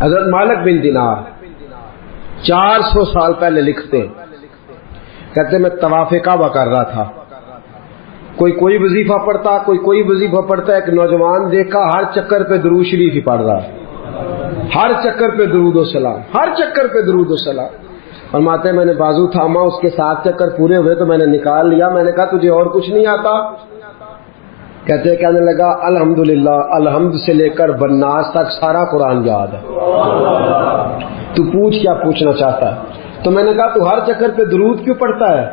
حضرت مالک بن دینار 400 سال پہلے لکھتے ہیں، کہتے میں طواف کعبہ کر رہا تھا، کوئی وظیفہ پڑھتا، کوئی وظیفہ پڑھتا، ایک نوجوان دیکھا ہر چکر پہ درود شریف ہی پڑھ رہا، ہر چکر پہ درود و سلام، ہر چکر پہ درود و سلام۔ فرماتے ہیں میں نے بازو تھاما، اس کے 7 چکر پورے ہوئے تو میں نے نکال لیا، میں نے کہا تجھے اور کچھ نہیں آتا؟ کہتے کہنے لگا الحمدللہ، الحمد سے لے کر بناس تک سارا قرآن یاد ہے، تو پوچھ کیا پوچھنا چاہتا ہے؟ تو میں نے کہا تو ہر چکر پہ درود کیوں پڑھتا ہے؟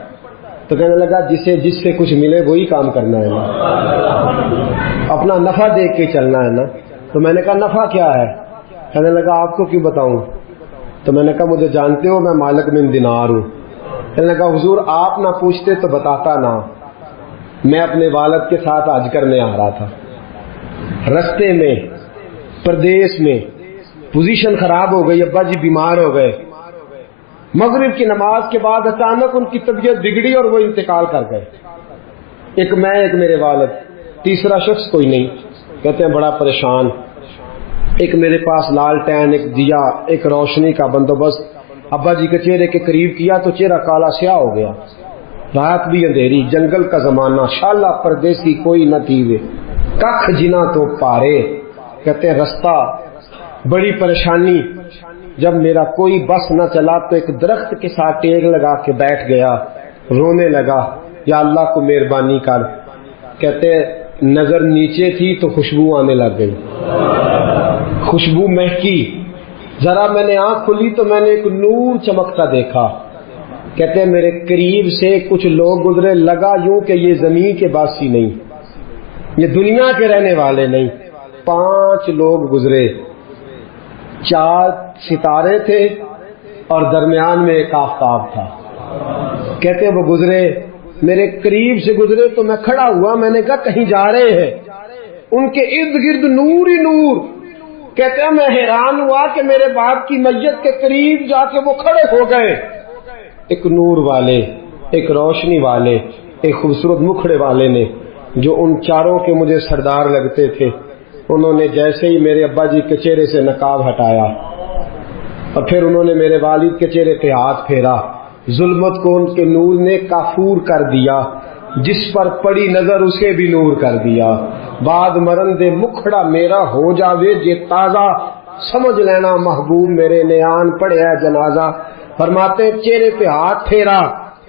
تو کہنے لگا جس سے کچھ ملے وہی کام کرنا ہے نا، اپنا نفع دیکھ کے چلنا ہے نا۔ تو میں نے کہا نفع کیا ہے؟ کہنے لگا آپ کو کیوں بتاؤں؟ تو میں نے کہا مجھے جانتے ہو میں مالک بن دینار ہوں۔ کہنے لگا حضور آپ نہ پوچھتے تو بتاتا نا، میں اپنے والد کے ساتھ حج کرنے آ رہا تھا، رستے میں پردیس میں پوزیشن خراب ہو گئی، ابا جی بیمار ہو گئے، مغرب کی نماز کے بعد اچانک ان کی طبیعت بگڑی اور وہ انتقال کر گئے، ایک میں ایک میرے والد، تیسرا شخص کوئی نہیں۔ کہتے ہیں بڑا پریشان، ایک میرے پاس لالٹین، ایک دیا، ایک روشنی کا بندوبست ابا جی کے چہرے کے قریب کیا تو چہرہ کالا سیاہ ہو گیا، رات بھی اندھیری، جنگل کا زمانہ، شالا پردیسی کوئی نہ تھی، ککھ جنا تو پارے۔ کہتے ہیں رستہ بڑی پریشانی، جب میرا کوئی بس نہ چلا تو ایک درخت کے ساتھ ٹیک لگا کے بیٹھ گیا، رونے لگا یا اللہ کو مہربانی کر۔ کہتے نظر نیچے تھی تو خوشبو آنے لگ گئی، خوشبو مہکی، ذرا میں نے آنکھ کھلی تو میں نے ایک نور چمکتا دیکھا۔ کہتے ہیں میرے قریب سے کچھ لوگ گزرے، لگا یوں کہ یہ زمین کے باسی نہیں، یہ دنیا کے رہنے والے نہیں۔ 5 لوگ گزرے، 4 ستارے تھے اور درمیان میں ایک آفتاب تھا۔ کہتے ہیں وہ گزرے، میرے قریب سے گزرے تو میں کھڑا ہوا، میں نے کہا کہیں جا رہے ہیں، ان کے ارد گرد نور ہی نور۔ کہتے ہیں میں حیران ہوا کہ میرے باپ کی میت کے قریب جا کے وہ کھڑے ہو گئے، ایک نور والے، ایک روشنی والے، ایک خوبصورت مکھڑے والے نے، جو ان چاروں کے مجھے سردار لگتے تھے۔ انہوں نے جیسے ہی میرے ابا جی کے چہرے سے نقاب ہٹایا اور پھر انہوں نے میرے والد کے چہرے پہ ہاتھ پھیرا، ظلمت کو ان کے نور نے کافور کر دیا، جس پر پڑی نظر اسے بھی نور کر دیا۔ بعد مرن دے مکھڑا میرا ہو جاوے جے تازہ، سمجھ لینا محبوب میرے نیان پڑھیا جنازہ۔ فرماتے چہرے پہ ہاتھ پھیرا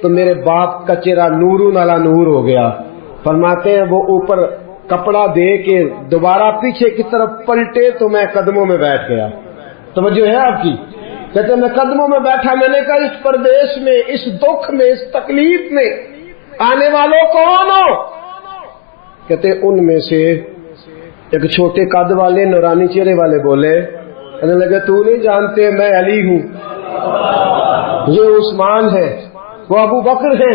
تو میرے باپ کا چہرہ نورون علی نور ہو گیا۔ فرماتے ہیں وہ اوپر کپڑا دے کے دوبارہ پیچھے کی طرف پلٹے تو میں قدموں میں بیٹھ گیا۔ توجہ ہے آپ کی؟ کہتے میں قدموں میں بیٹھا، میں نے کہا اس پردیش میں، اس دکھ میں، اس تکلیف میں آنے والوں کون ہو؟ کہتے ان میں سے ایک چھوٹے قد والے نورانی چہرے والے بولے، کہنے لگے تو نہیں جانتے میں علی ہوں، یہ عثمان ہے، وہ ابو بکر ہے،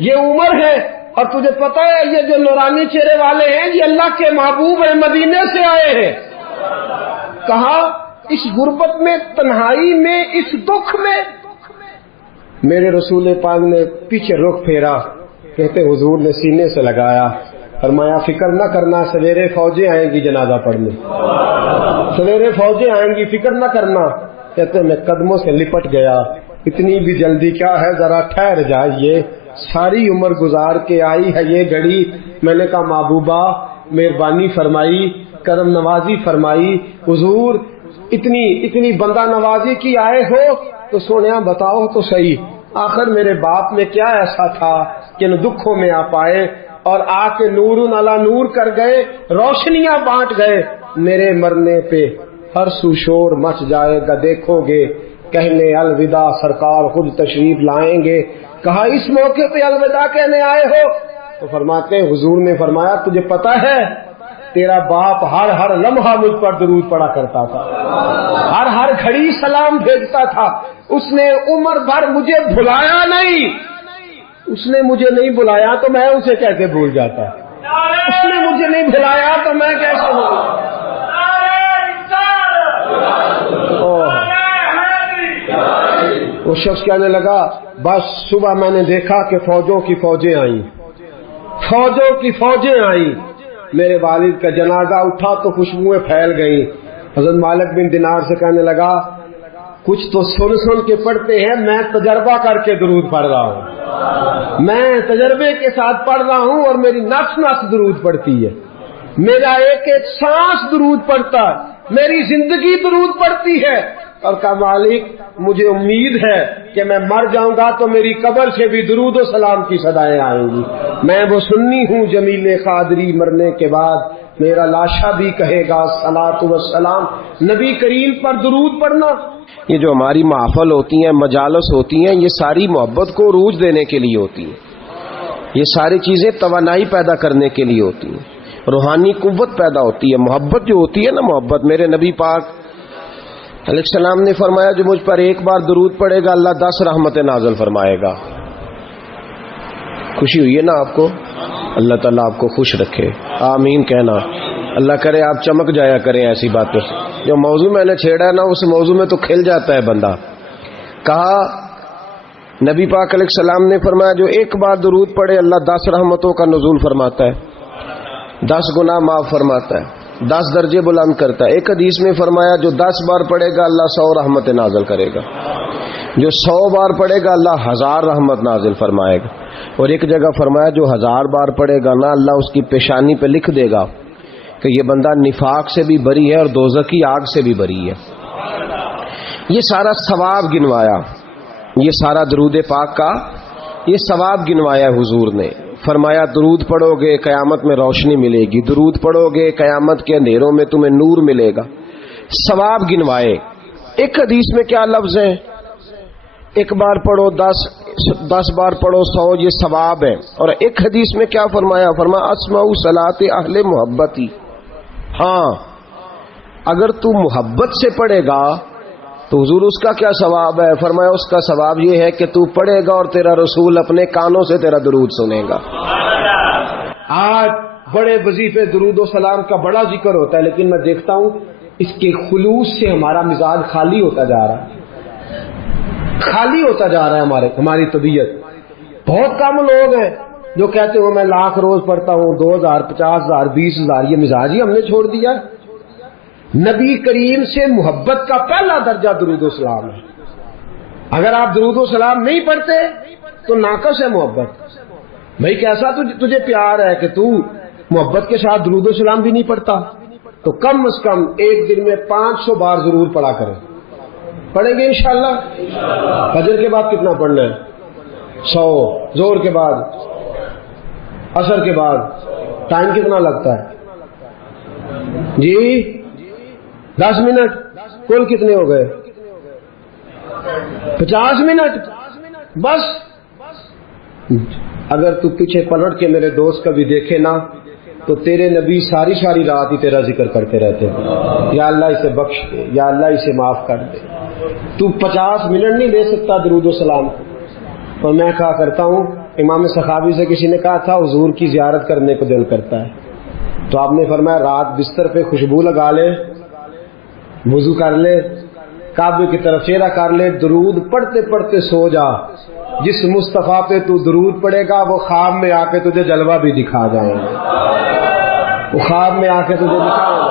یہ عمر ہے، اور تجھے پتا ہے یہ جو نورانی چہرے والے ہیں یہ اللہ کے محبوب ہیں، مدینے سے آئے ہیں۔ کہا اس غربت میں، تنہائی میں، اس دکھ میں میرے رسول پاک نے پیچھے رخ پھیرا، کہتے حضور نے سینے سے لگایا، فرمایا فکر نہ کرنا، سویرے فوجیں آئیں گی جنازہ پڑھنے، سویرے فوجیں آئیں گی، فکر نہ کرنا۔ کہتے میں قدموں سے لپٹ گیا، اتنی بھی جلدی کیا ہے، ذرا ٹھہر جائیے، ساری عمر گزار کے آئی ہے یہ گھڑی۔ میں نے کہا محبوبہ مہربانی فرمائی، کرم نوازی فرمائی، حضور اتنی بندہ نوازی کی آئے ہو تو سونیا بتاؤ تو صحیح، آخر میرے باپ میں کیا ایسا تھا کہ ان دکھوں میں آپ آئے اور آ کے نور علی نور کر گئے، روشنیاں بانٹ گئے۔ میرے مرنے پہ ہر سو شور مچ جائے گا، دیکھو گے کہنے الوداع سرکار خود تشریف لائیں گے۔ کہا اس موقع پہ الوداع کہنے آئے ہو؟ تو فرماتے ہیں حضور نے فرمایا تجھے پتا ہے تیرا باپ ہر لمحہ مجھ پر درود پڑا کرتا تھا، ہر گھڑی سلام بھیجتا تھا، اس نے عمر بھر مجھے بھلایا نہیں، اس نے مجھے نہیں بلایا تو میں اسے کیسے بھول جاتا، اس نے مجھے نہیں بلایا تو میں کیسے بھول۔ وہ شخص کہنے لگا بس صبح میں نے دیکھا کہ فوجوں کی فوجیں آئیں، فوجوں کی فوجیں آئیں، میرے والد کا جنازہ اٹھا تو خوشبوئیں پھیل گئیں، حضرت مالک بن دینار سے کہنے لگا کچھ تو سن سن کے پڑھتے ہیں، میں تجربہ کر کے درود پڑھ رہا ہوں، میں تجربے کے ساتھ پڑھ رہا ہوں اور میری نفس نفس درود پڑھتی ہے، میرا ایک ایک سانس درود پڑھتا ہے، میری زندگی درود پڑھتی ہے۔ اور کہا مالک مجھے امید ہے کہ میں مر جاؤں گا تو میری قبر سے بھی درود و سلام کی صدائیں آئیں گی، میں وہ سنی ہوں جمیل قادری، مرنے کے بعد میرا لاشا بھی کہے گا صلاۃ و سلام۔ نبی کریم پر درود پڑھنا، یہ جو ہماری محفل ہوتی ہیں، مجالس ہوتی ہیں، یہ ساری محبت کو عروج دینے کے لیے ہوتی ہیں، یہ ساری چیزیں توانائی پیدا کرنے کے لیے ہوتی ہیں، روحانی قوت پیدا ہوتی ہے۔ محبت جو ہوتی ہے نا، محبت، میرے نبی پاک علیہ السلام نے فرمایا جو مجھ پر ایک بار درود پڑے گا اللہ 10 رحمتیں نازل فرمائے گا۔ خوشی ہوئی ہے نا آپ کو؟ اللہ تعالیٰ آپ کو خوش رکھے، آمین کہنا۔ اللہ کرے آپ چمک جایا کریں ایسی باتوں سے، جو موضوع میں نے چھیڑا ہے نا اس موضوع میں تو کھل جاتا ہے بندہ۔ کہا نبی پاک علیہ السلام نے فرمایا جو ایک بار درود پڑے اللہ 10 رحمتوں کا نزول فرماتا ہے، 10 گناہ معاف فرماتا ہے، 10 درجے بلند کرتا ہے۔ ایک حدیث میں فرمایا جو 10 بار پڑھے گا اللہ 100 رحمت نازل کرے گا، جو 100 بار پڑھے گا اللہ 1000 رحمت نازل فرمائے گا، اور ایک جگہ فرمایا جو 1000 بار پڑھے گا نا اللہ اس کی پیشانی پہ لکھ دے گا کہ یہ بندہ نفاق سے بھی بری ہے اور دوزخ کی آگ سے بھی بری ہے۔ یہ سارا ثواب گنوایا، یہ سارا درود پاک کا یہ ثواب گنوایا حضور نے۔ فرمایا درود پڑھو گے قیامت میں روشنی ملے گی، درود پڑھو گے قیامت کے اندھیروں میں تمہیں نور ملے گا، ثواب گنوائے۔ ایک حدیث میں کیا لفظ ہے؟ ایک بار پڑھو 10 بار پڑھو 100، یہ ثواب ہے۔ اور ایک حدیث میں کیا فرمایا؟ فرمایا اسمع صلاۃ اہل محبتی، ہاں اگر تو محبت سے پڑھے گا تو حضور اس کا کیا ثواب ہے؟ فرمایا اس کا ثواب یہ ہے کہ تو پڑھے گا اور تیرا رسول اپنے کانوں سے تیرا درود سنے گا۔ آج بڑے وظیفے درود و سلام کا بڑا ذکر ہوتا ہے، لیکن میں دیکھتا ہوں اس کے خلوص سے ہمارا مزاج خالی ہوتا جا رہا ہے، خالی ہوتا جا رہا ہے ہماری طبیعت۔ بہت کم لوگ ہیں جو کہتے ہو میں 1,00,000 روز پڑھتا ہوں، 2,000 50,000 20,000، یہ مزاج ہی ہم نے چھوڑ دیا۔ نبی کریم سے محبت کا پہلا درجہ درود و سلام ہے۔ اگر آپ درود و سلام نہیں پڑھتے تو ناقص ہے محبت۔ بھائی کیسا تجھے پیار ہے کہ تو محبت کے ساتھ درود و سلام بھی نہیں پڑھتا؟ تو کم از کم ایک دن میں 500 بار ضرور پڑھا کریں۔ پڑھیں گے انشاءاللہ؟ فجر کے بعد کتنا پڑھنا ہے؟ 100، زور کے بعد، عصر کے بعد، ٹائم کتنا لگتا ہے جی؟ 10 منٹ، کل کتنے ہو گئے؟ 50 منٹ بس۔ اگر تو پیچھے پلٹ کے میرے دوست کا بھی دیکھے نا تو تیرے نبی ساری رات ہی تیرا ذکر کرتے رہتے ہیں، یا اللہ اسے بخش دے، یا اللہ اسے معاف کر دے۔ تو 50 منٹ نہیں دے سکتا درود و سلام کو۔ اور میں کہا کرتا ہوں، امام سخاوی سے کسی نے کہا تھا حضور کی زیارت کرنے کو دل کرتا ہے، تو آپ نے فرمایا رات بستر پہ خوشبو لگا لے، وضو کر لے، کعبے کی طرف چہرہ کر لے، درود پڑھتے پڑھتے سو جا۔ جس مصطفیٰ پہ تو درود پڑے گا وہ خواب میں آ کے تجھے جلوہ بھی دکھا جائیں گے، وہ خواب میں آ کے تجھے دکھائیں گے۔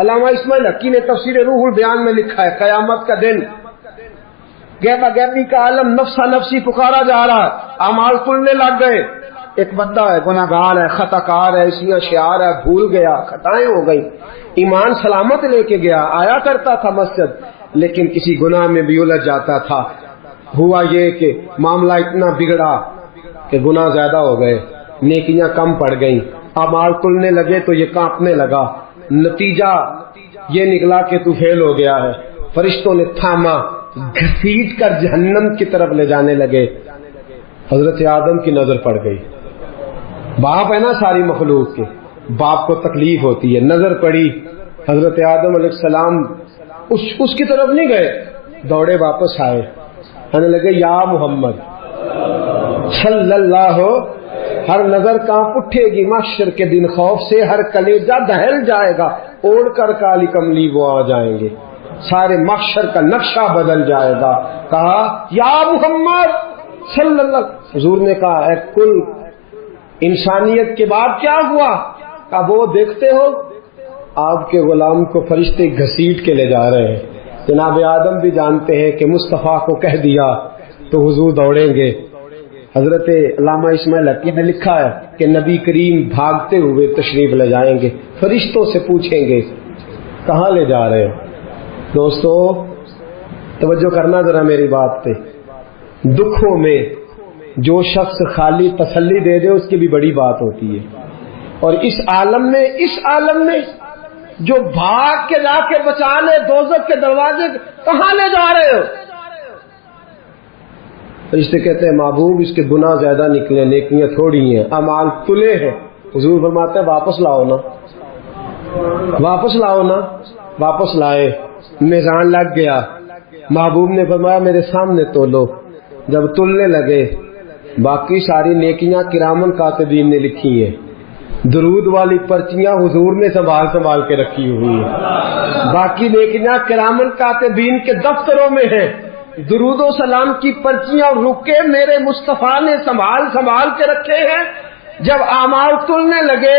علامہ اسماعیل حقی نے تفسیر روح البیان میں لکھا ہے قیامت کا دن غیبہ غیبی کا عالم نفسا نفسی پکارا جا رہا ہے، اعمال کھلنے لگ گئے۔ ایک بندہ ہے گناہ گار ہے، خطا کار ہے، اس لیے شعار ہے، بھول گیا، خطائیں ہو گئی، ایمان سلامت لے کے گیا، آیا کرتا تھا مسجد لیکن کسی گناہ میں بھی الجھ جاتا تھا۔ ہوا یہ کہ معاملہ اتنا بگڑا کہ گناہ زیادہ ہو گئے، نیکیاں کم پڑ گئیں، اعمال کھلنے لگے تو یہ کانپنے لگا، نتیجہ یہ نکلا کہ تو فیل ہو گیا ہے۔ فرشتوں نے تھاما، گھسیٹ کر جہنم کی طرف لے جانے لگے۔ حضرت آدم کی نظر پڑ گئی، باپ ہے نا ساری مخلوق کے، باپ کو تکلیف ہوتی ہے، نظر پڑی۔ حضرت آدم علیہ السلام اس کی طرف نہیں گئے، دوڑے واپس آئے، کہنے لگے یا محمد صلی اللہ، ہر نظر کانپ اٹھے گی محشر کے دن خوف سے، ہر کلیجہ دہل جائے گا، اوڑھ کر کالی کملی وہ آ جائیں گے، سارے محشر کا نقشہ بدل جائے گا۔ کہا یا محمد صلی اللہ، حضور نے کہا اے کل انسانیت کے بعد کیا ہوا؟ اب وہ دیکھتے ہو آپ کے غلام کو فرشتے گھسیٹ کے لے جا رہے ہیں. جناب آدم بھی جانتے ہیں کہ مصطفیٰ کو کہہ دیا تو حضور دوڑیں گے. حضرت علامہ اسماعیل حقی نے لکھا ہے کہ نبی کریم بھاگتے ہوئے تشریف لے جائیں گے. فرشتوں سے پوچھیں گے کہاں لے جا رہے ہیں؟ دوستو توجہ کرنا ذرا میری بات پہ. دکھوں میں جو شخص خالی تسلی دے دے اس کی بھی بڑی بات ہوتی ہے. اور اس عالم میں جو بھاگ کے جا کے بچا لے دوزخ کے دروازے کہاں لے جا رہے ہو؟ فرشتے کہتے ہیں محبوب اس کے گناہ زیادہ نکلے نیکیاں تھوڑی ہیں اعمال تلے ہیں. حضور فرماتے ہیں واپس لاؤ نا. واپس لائے. میزان لگ گیا. محبوب نے فرمایا میرے سامنے تولو. جب تلنے لگے باقی ساری نیکیاں کرامن کاتبین نے لکھی ہیں. درود والی پرچیاں حضور نے سنبھال کے رکھی ہوئی ہیں. باقی نیکیاں کرامن کاتبین کے دفتروں میں ہیں. درود و سلام کی پرچیاں رکے میرے مصطفیٰ نے سنبھال کے رکھے ہیں. جب اعمال تلنے لگے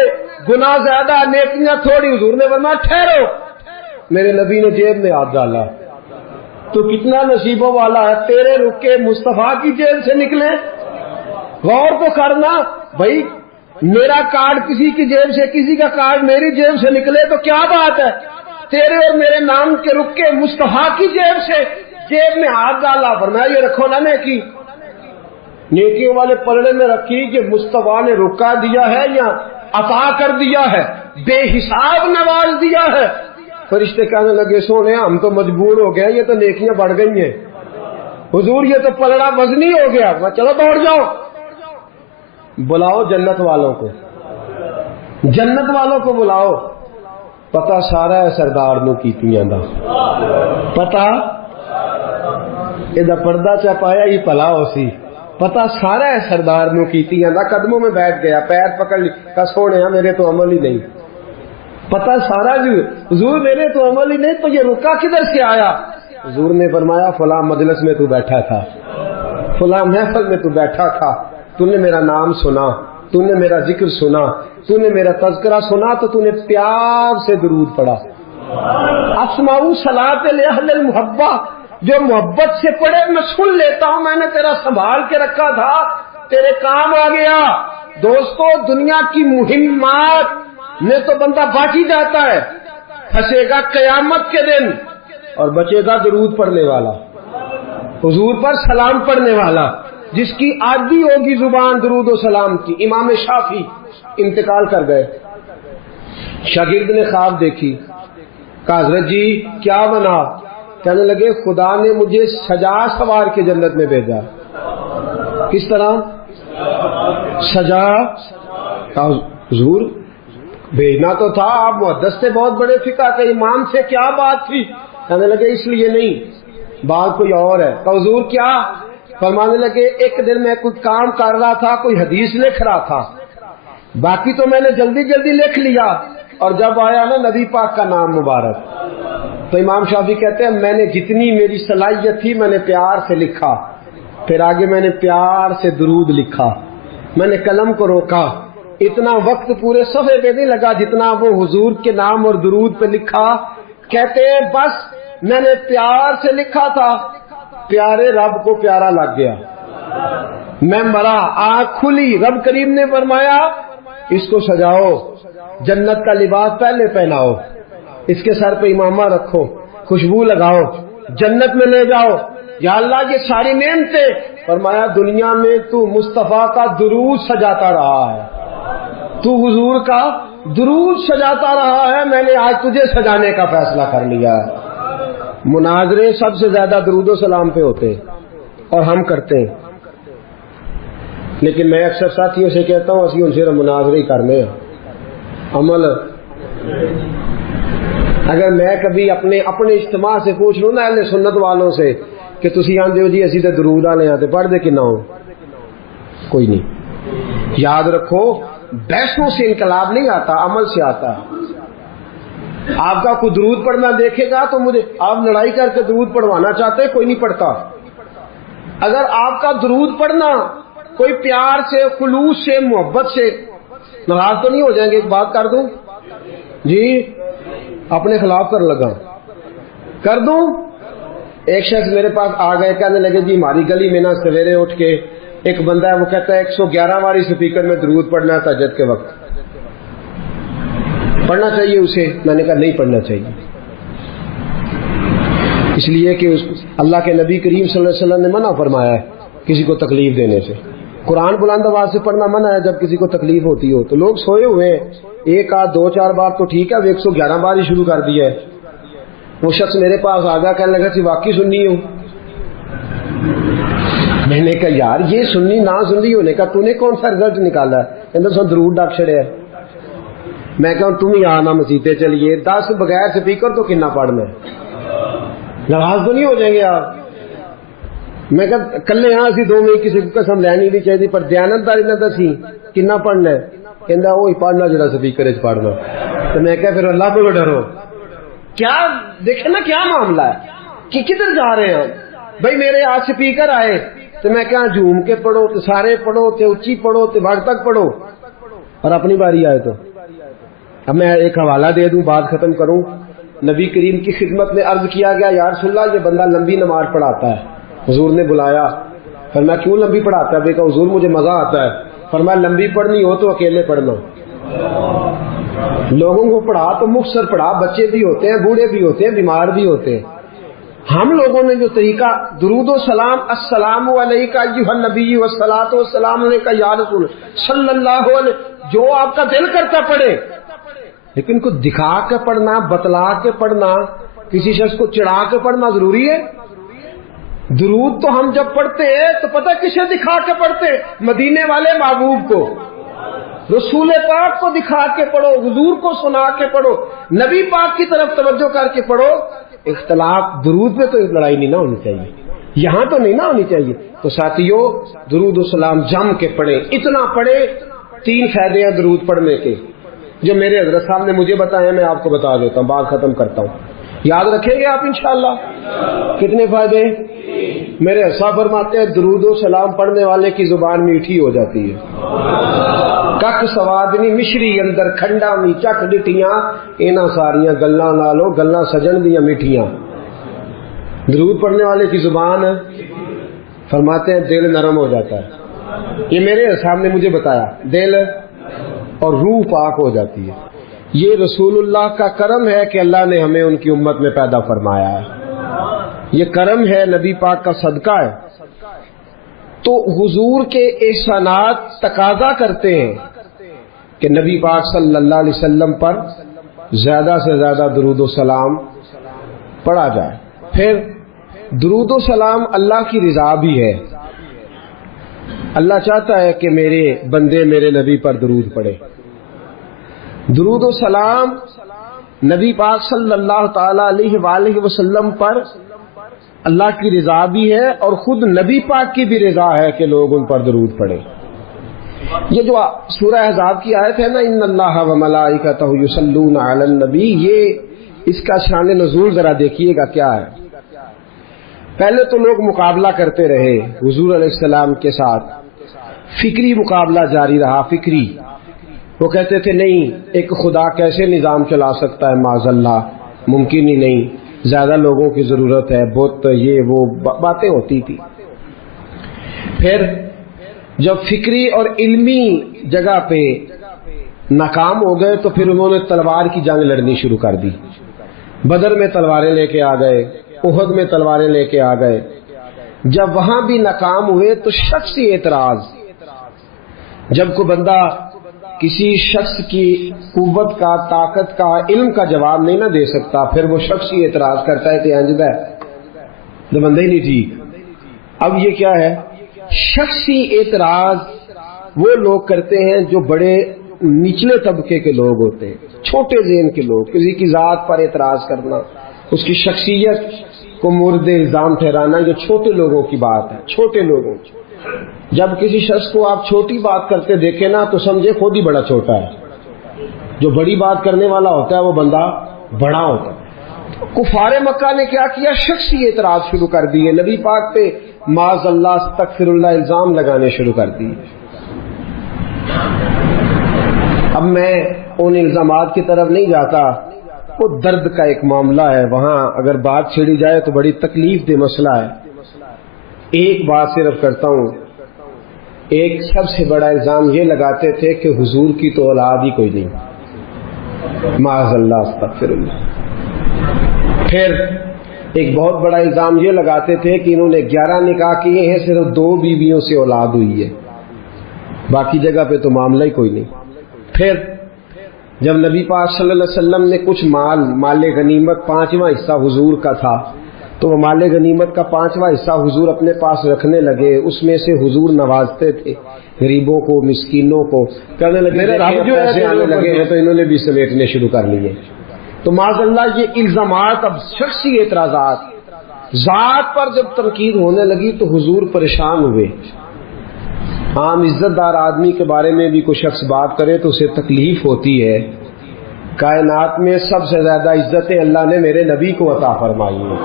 گناہ زیادہ نیکیاں تھوڑی حضور نے فرمایا ٹھہرو. میرے نبی نے جیب میں ہاتھ ڈالا. تو کتنا نصیبوں والا ہے تیرے رکے مصطفیٰ کی جیب سے نکلے. غور تو کرنا بھائی میرا کارڈ کسی کی جیب سے کسی کا کارڈ میری جیب سے نکلے تو کیا بات ہے. تیرے اور میرے نام کے رکے مصطفیٰ کی جیب سے جیب میں ہاتھ ڈالا. فرمایا یہ رکھو نا نیکیوں والے پلڑے میں رکھی کہ مصطفیٰ نے رکا دیا ہے یا عطا کر دیا ہے بے حساب نواز دیا ہے. فرشتے کہنے لگے سونے ہم تو مجبور ہو گئے یہ تو نیکیاں بڑھ گئی ہیں. حضور یہ تو پلڑا وزنی ہو گیا. چلو دوڑ جاؤ بلاؤ جنت والوں کو بلاؤ. پتا سارا ہے سردار نو کیتیاں دا پتا یہ پردہ چپایا ہی پلا ہو سی. پتا سارا ہے سردار نو کیتیاں دا. قدموں میں بیٹھ گیا پیر پکڑ لی کہ سونے میرے تو عمل ہی نہیں. پتا سارا جی حضور میرے تو عمل ہی نہیں تو یہ رکا کدھر سے آیا؟ حضور نے فرمایا فلاں مجلس میں تو بیٹھا تھا فلاں محفل میں تو بیٹھا تھا. تو نے میرا نام سنا تو نے میرا ذکر سنا تو نے میرا تذکرہ سنا تو تو نے پیار سے درود پڑھا. اسمعوا صلاۃ اہل المحبہ جو محبت سے پڑھے میں سن لیتا ہوں. میں نے تیرا سنبھال کے رکھا تھا تیرے کام آ گیا. دوستو دنیا کی مہمات میں تو بندہ باقی جاتا ہے. پھنسے گا قیامت کے دن اور بچے گا درود پڑھنے والا حضور پر سلام پڑھنے والا جس کی عادی ہوگی زبان درود و سلام کی. امام شافعی انتقال کر گئے. شاگرد نے خواب دیکھی. کہا حضرت جی کیا بنا؟ کہنے لگے خدا نے مجھے سجا سوار کے جنت میں بھیجا. کس طرح سجا؟ کہا حضور بھیجنا تو تھا آپ محدث سے بہت بڑے فقہ کے امام سے کیا بات تھی؟ کہنے لگے اس لیے نہیں بات کوئی اور ہے. کہا حضور کیا؟ فرمانے لگے ایک دن میں کوئی کام کر رہا تھا کوئی حدیث لکھ رہا تھا باقی تو میں نے جلدی لکھ لیا اور جب آیا نا نبی پاک کا نام مبارک تو امام شافعی کہتے ہیں میں نے جتنی میری صلاحیت تھی میں نے پیار سے لکھا. پھر آگے میں نے پیار سے درود لکھا. میں نے قلم کو روکا. اتنا وقت پورے صفحے پہ نہیں لگا جتنا وہ حضور کے نام اور درود پہ لکھا. کہتے ہیں بس میں نے پیار سے لکھا تھا پیارے رب کو پیارا لگ گیا. میں مرا آنکھ کھلی. رب کریم نے فرمایا اس کو سجاؤ جنت کا لباس پہلے پہناؤ اس کے سر پہ امامہ رکھو خوشبو لگاؤ جنت میں لے جاؤ. یا اللہ یہ ساری نعمتیں. فرمایا دنیا میں تو مصطفیٰ کا درود سجاتا رہا ہے تو حضور کا درود سجاتا رہا ہے. میں نے آج تجھے سجانے کا فیصلہ کر لیا ہے. مناظرے سب سے زیادہ درود و سلام پہ ہوتے اور ہم کرتے ہیں. لیکن میں اکثر ساتھیوں سے کہتا ہوں اسی ان سے مناظرے ہی کرنے ہیں. عمل اگر میں کبھی اپنے اجتماع سے پوچھ لوں نا اہل سنت والوں سے کہ تسی آندے ہو جی اسی تے درود والے ہیں تے پڑھ دے کنا ہو کوئی نہیں. یاد رکھو بحثوں سے انقلاب نہیں آتا عمل سے آتا ہے. آپ کا کوئی درود پڑھنا دیکھے گا تو مجھے آپ لڑائی کر کے درود پڑھوانا چاہتے ہیں کوئی نہیں پڑھتا. اگر آپ کا درود پڑھنا کوئی پیار سے، خلوص سے، محبت سے، ناراض تو نہیں ہو جائیں گے؟ ایک بات کر دوں جی، اپنے خلاف کر لگا، کر دوں؟ ایک شخص میرے پاس آ گئے، کہنے لگے جی ہماری گلی میں نا سویرے اٹھ کے ایک بندہ ہے، وہ کہتا ہے 111 بار اسپیکر میں درود پڑھنا ہے تہجد کے وقت، پڑھنا چاہیے اسے؟ میں نے کہا نہیں پڑھنا چاہیے، اس لیے کہ اللہ کے نبی کریم صلی اللہ علیہ وسلم نے منع فرمایا ہے کسی کو تکلیف دینے سے۔ قرآن بلند آواز سے پڑھنا منع ہے جب کسی کو تکلیف ہوتی ہو۔ تو لوگ سوئے ہوئے ہیں، ایک آدھ دو چار بار تو ٹھیک ہے، 111 بار ہی شروع کر دیا ہے۔ وہ شخص میرے پاس آ گیا، کہنے لگا کہ واقعی سنی ہو؟ میں نے کہا یار یہ سنی نہ سنی ہونے کا تو نے کون سا رزلٹ نکالا ہے؟ کہتے سن درود ڈاک چھڑے ہے۔ میں کہا تم ہی آنا مسیطے چلیے، 10 بغیر سپیکر تو کنا پڑھنا ہے؟ ناراض تو نہیں ہو جائیں گے آپ؟ میں کہا کلے ہاں اسی دو میں کسی کو قسم لینی نہیں چاہیے، پر دیانتداری نہ دسی کنا پڑھنا ہے؟ کہندا وہی پڑھنا جڑا سپیکر وچ پڑھنا۔ تو میں کہا پھر اللہ کو ڈرو۔ کیا دیکھیں نا کیا معاملہ ہے کہ کدھر جا رہے ہیں ہم؟ بھائی میرے آج سپیکر آئے تو میں کہا جھوم کے پڑھو، تو سارے پڑھو، تو اچھی پڑھو، تو بھگ تک پڑھو، اور اپنی باری آئے تو۔ اب میں ایک حوالہ دے دوں، بات ختم کروں۔ نبی کریم کی خدمت میں عرض کیا گیا یا رسول اللہ یہ بندہ لمبی نماز پڑھاتا ہے۔ حضور نے بلایا، فرمایا کیوں لمبی پڑھاتا ہے؟ کہا حضور مجھے مزہ آتا ہے۔ فرمایا لمبی پڑھنی ہو تو اکیلے پڑھنا، لوگوں کو پڑھا تو مختصر پڑھا، بچے بھی ہوتے ہیں، بوڑھے بھی ہوتے ہیں، بیمار بھی ہوتے ہیں۔ ہم لوگوں نے جو طریقہ درود و سلام، السلام علیک ایھا النبی والصلاۃ والسلام علیک یا رسول صلی اللہ علیہ، جو آپ کا دل کرتا پڑھے، لیکن کو دکھا کے پڑھنا، بتلا کے پڑھنا، کسی شخص کو چڑھا کے پڑھنا ضروری ہے؟ درود تو ہم جب پڑھتے ہیں تو پتہ کسے دکھا کے پڑھتے؟ مدینے والے محبوب کو، رسول پاک کو دکھا کے پڑھو، حضور کو سنا کے پڑھو، نبی پاک کی طرف توجہ کر کے پڑھو۔ اختلاف درود پہ تو لڑائی نہیں نہ ہونی چاہیے، یہاں تو نہیں نہ ہونی چاہیے۔ تو ساتھیو درود و سلام جم کے پڑھیں، اتنا پڑھیں۔ 3 فائدے ہیں درود پڑھنے کے جو میرے حضرت صاحب نے مجھے بتایا، میں آپ کو بتا دیتا ہوں، بات ختم کرتا ہوں، یاد رکھیں گے آپ انشاءاللہ؟ کتنے فائدے؟ میرے حضرت فرماتے ہیں درود و سلام پڑھنے والے کی زبان میٹھی ہو جاتی ہے۔ کک سوادنی مشری اندر کھنڈا می چک ڈٹیاں، اینا ساریاں گلاں نالوں گلاں سجن دیاں میٹھیاں۔ درود پڑھنے والے کی زبان فرماتے ہیں دل نرم ہو جاتا ہے، یہ میرے صاحب نے مجھے بتایا، دل اور روح پاک ہو جاتی ہے۔ یہ رسول اللہ کا کرم ہے کہ اللہ نے ہمیں ان کی امت میں پیدا فرمایا ہے، یہ کرم ہے، نبی پاک کا صدقہ ہے۔ تو حضور کے احسانات تقاضا کرتے ہیں کہ نبی پاک صلی اللہ علیہ وسلم پر زیادہ سے زیادہ درود و سلام پڑھا جائے۔ پھر درود و سلام اللہ کی رضا بھی ہے، اللہ چاہتا ہے کہ میرے بندے میرے نبی پر درود پڑھے۔ درود و سلام نبی پاک صلی اللہ تعالی علیہ وآلہ وسلم پر اللہ کی رضا بھی ہے، اور خود نبی پاک کی بھی رضا ہے کہ لوگ ان پر درود پڑھیں۔ یہ جو سورہ احزاب کی آیت ہے نا، ان اللہ و ملائکتہ یصلون علی النبی، یہ اس کا شان نزول ذرا دیکھیے گا کیا ہے۔ پہلے تو لوگ مقابلہ کرتے رہے حضور علیہ السلام کے ساتھ، فکری مقابلہ جاری رہا، فکری۔ وہ کہتے تھے نہیں ایک خدا کیسے نظام چلا سکتا ہے، معاذ اللہ، ممکن ہی نہیں، زیادہ لوگوں کی ضرورت ہے، بت یہ وہ باتیں ہوتی تھی۔ پھر جب فکری اور علمی جگہ پہ ناکام ہو گئے تو پھر انہوں نے تلوار کی جنگ لڑنی شروع کر دی۔ بدر میں تلواریں لے کے آ گئے، احد میں تلواریں لے کے آ گئے۔ جب وہاں بھی ناکام ہوئے تو شخصی اعتراض، جب کوئی بندہ کسی شخص کی قوت کا، طاقت کا، علم کا جواب نہیں نہ دے سکتا، پھر وہ شخصی اعتراض کرتا ہے کہ انجدہ ہے تو بندہ ہی نہیں ٹھیک۔ اب یہ کیا ہے؟ شخصی اعتراض وہ لوگ کرتے ہیں جو بڑے نچلے طبقے کے لوگ ہوتے ہیں، چھوٹے ذہن کے لوگ، کسی کی ذات پر اعتراض کرنا، اس کی شخصیت کو مورد الزام ٹھہرانا، یہ چھوٹے لوگوں کی بات ہے، چھوٹے لوگوں کی۔ جب کسی شخص کو آپ چھوٹی بات کرتے دیکھیں نا تو سمجھے خود ہی بڑا چھوٹا ہے، جو بڑی بات کرنے والا ہوتا ہے وہ بندہ بڑا ہوتا ہے۔ کفار مکہ نے کیا کیا؟ شخصی اعتراض شروع کر دیے، نبی پاک پہ معاذ اللہ استغفر اللہ الزام لگانے شروع کر دیے۔ اب میں ان الزامات کی طرف نہیں جاتا، وہ درد کا ایک معاملہ ہے، وہاں اگر بات چھڑی جائے تو بڑی تکلیف دہ مسئلہ ہے۔ ایک بات صرف کرتا ہوں، ایک سب سے بڑا الزام یہ لگاتے تھے کہ حضور کی تو اولاد ہی کوئی نہیں، معاذ اللہ استغفر اللہ۔ پھر ایک بہت بڑا الزام یہ لگاتے تھے کہ انہوں نے 11 نکاح کیے ہیں، صرف 2 بیویوں سے اولاد ہوئی ہے، باقی جگہ پہ تو معاملہ ہی کوئی نہیں۔ پھر جب نبی پاک صلی اللہ علیہ وسلم نے کچھ مال غنیمت 5واں حصہ حضور کا تھا، تو وہ مال غنیمت کا 5واں حصہ حضور اپنے پاس رکھنے لگے، اس میں سے حضور نوازتے تھے غریبوں کو، مسکینوں کو، کہنے لگے پیسے آنے لگے ہیں تو انہوں نے بھی سمیٹنے شروع کر لیے۔ تو معاذ اللہ یہ الزامات، اب شخصی اعتراضات، ذات پر جب تنقید ہونے لگی تو حضور پریشان ہوئے۔ عام عزت دار آدمی کے بارے میں بھی کوئی شخص بات کرے تو اسے تکلیف ہوتی ہے۔ کائنات میں سب سے زیادہ عزتیں اللہ نے میرے نبی کو عطا فرمائی ہیں،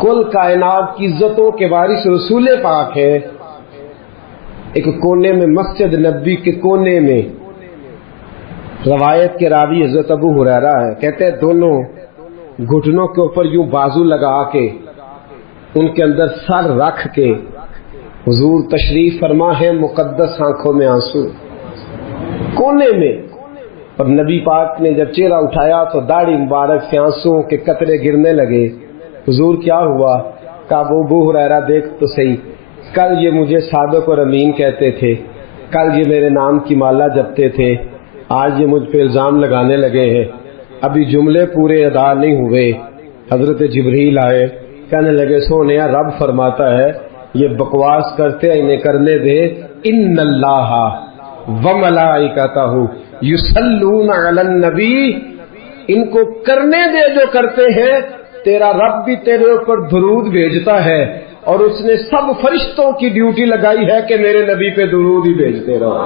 کل کائنات کی عزتوں کے وارث رسول پاک ہے۔ ایک کونے میں مسجد نبی کے کونے میں روایت کے راوی حضرت ابو ہریرہ ہے، کہتے ہیں دونوں گھٹنوں کے اوپر یوں بازو لگا کے ان کے اندر سر رکھ کے حضور تشریف فرما ہے، مقدس آنکھوں میں آنسو کونے میں، اور نبی پاک نے جب چہرہ اٹھایا تو داڑھی مبارک سے آنسوؤں کے قطرے گرنے لگے۔ حضور کیا ہوا؟ کہا ابو ہریرہ دیکھ تو صحیح، کل یہ مجھے صادق اور امین کہتے تھے، کل یہ میرے نام کی مالا جپتے تھے، آج یہ مجھ پہ الزام لگانے لگے ہیں، ابھی جملے پورے ادا نہیں ہوئے۔ حضرت جبریل آئے، کہنے لگے سونیا رب فرماتا ہے یہ بکواس کرتے ہیں، انہیں کرنے دے، ان اللہ وملائکتہ یصلون علی النبی، ان کو کرنے دے جو کرتے ہیں، تیرا رب بھی تیرے اوپر درود بھیجتا ہے، اور اس نے سب فرشتوں کی ڈیوٹی لگائی ہے کہ میرے نبی پہ درود ہی بھیجتے رہو۔